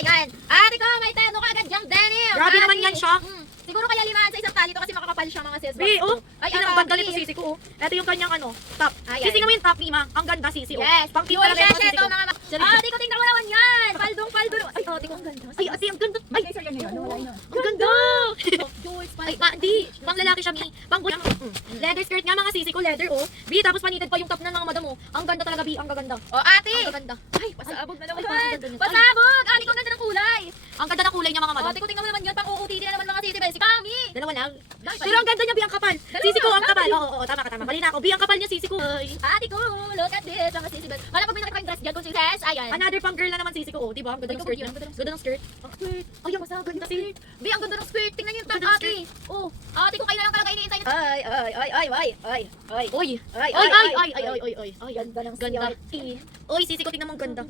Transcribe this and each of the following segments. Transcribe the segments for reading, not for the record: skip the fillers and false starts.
Ayan. Ate ko, may teno ka agad yung denim. Grabe naman yan siya. Siguro kaya limaan sa isang tali to kasi makakapal siya mga sis. Be, oh. Ay, Ang ganda nito sisi ko, oh. Ito yung kanyang top. Ayan. Sisi nga mo yung top, Mima. Ang ganda sisi, oh. Yes. Pang Pure talaga yung fresh sisi ito ko. mga ate ko, tingnan mo naman yan. Paldong. Ay, ate ko, ang ganda. Ay, ate, ang ganda. Ay, Laser yan ngayon, wala yun. ang ganda. Jules, Ay, hindi. Pang lalaki siya, Mi. Pang bulang. Leather skirt nga mga sisi ko, leather, oh. Bi, tapos panited pa yung top ng mga madam, oh. Ang ganda talaga, Bi. Ang gaganda. Oh, ate. Ang gaganda. Ay, pasabog na naman. Ay, ang ganda niya. Pasabog. Ate ko, ang ganda ng kulay. Ang ganda ng kulay niya, mga madam. Ate ko, tingnan mo naman yan. Pang-OOTD na naman mga titi. Si Kami. Dalawa lang. Pero ang ganda niya, Bi, ang kapal. Sisi ko, ang kapal. Oo, tama ka, tama. Mali na ako. Bi, ang kapal niya, sisi ko. Ay. Ate ko, look at this. Mga sisi. Wala pag may nakita kayong dress dyan kung success. Ayan. Another pang girl na naman sisi ko, oh. Diba? Ang ganda ng skirt niya. Ganda ng skirt. Ang skirt. Ay, ang masama. Ganda skirt. Bi, ang ganda ng skirt. Tingnan niyo yung top, Ganda ng ate. Oh, ate ko, kayo na lang talaga iniintay niyo. Ay. Uy. Ay. Ay. Ganda ng Ganda. skirt. Uy, sisi ko, tingnan mo ang ganda.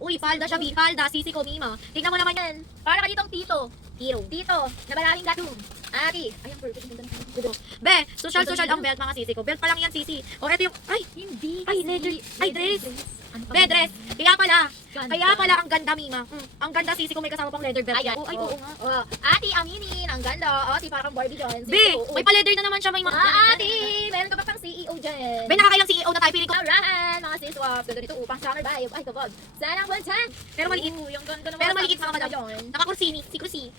Uy, palda siya, Bi. Palda. Sisi ko, Mima. Tingnan mo naman yan. Para ka ditong tito. Tito, na maraming gatum. Ate. Ay, ang perfect. Ang ganda ng ganda. Be, social ang belt, mga sisi ko. Belt pa lang yan, sisi. O, eto yung, ay, Hindi. Ay, leather. Ay, dress. Ano Be, dress. Ganda. Kaya pala ang ganda, Mima. Ang ganda, sisi ko, may kasama pang leather belt. Ayan. Oh, ay, oo nga. Oh, ate, aminin. Ang ganda. Ate, parang Barbie dyan. Be, may pa-leather na naman siya, may mga. Ate, meron ka pa pang CEO dyan. Be, nakakayang CEO na tayo, pili ko. Alright, mga sis, wow. Ganda dito, upang summer vibe. Ay, kabog. Sana ang bulsan. Pero maliit. Yung ganda ng Pero mga maliit, mga sabi madam. yun. Naka-kursini,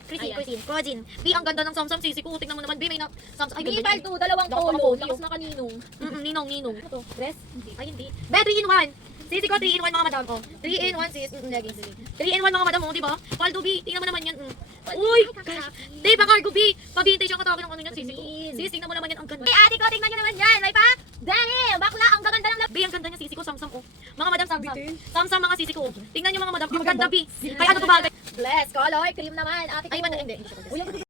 Ayan. Kojin. Be, ang ganda ng Samsung sisi ko. Tingnan mo naman, Be, may na Samsung. Ay, Hindi, ganda niya. paldo, dalawang Dako, polo. polo. Lakas na kaninong. Ninong. Ano to? Dress? Ay, hindi. Be, 3-in-1. Sisi ko, 3-in-1 mga madam. Oh. 3-in-1 sis. Leggings. 3-in-1 mga madam, oh, di ba? Paldo, B. Tingnan mo naman yan. Uy! Gosh. Di ba, cargo, B? Pa-vintage ang katawag ng ano yan, sisi ko. Sis, tingnan mo naman yan. Ang ganda. Hey, ate ko, tingnan nyo naman yan. May pa? Denim! Bakla, ang gaganda ng B, ang ganda niya, sisi ko. Samsung, oh. Mga madam, Samsung. Bitin. Samsung, mga sisi ko. Tingnan nyo mga madam. Ang ganda, B. Kaya ano to bagay? Bless color, cream naman. Ate ko. Ay, hindi. Hindi siya. Uy, ang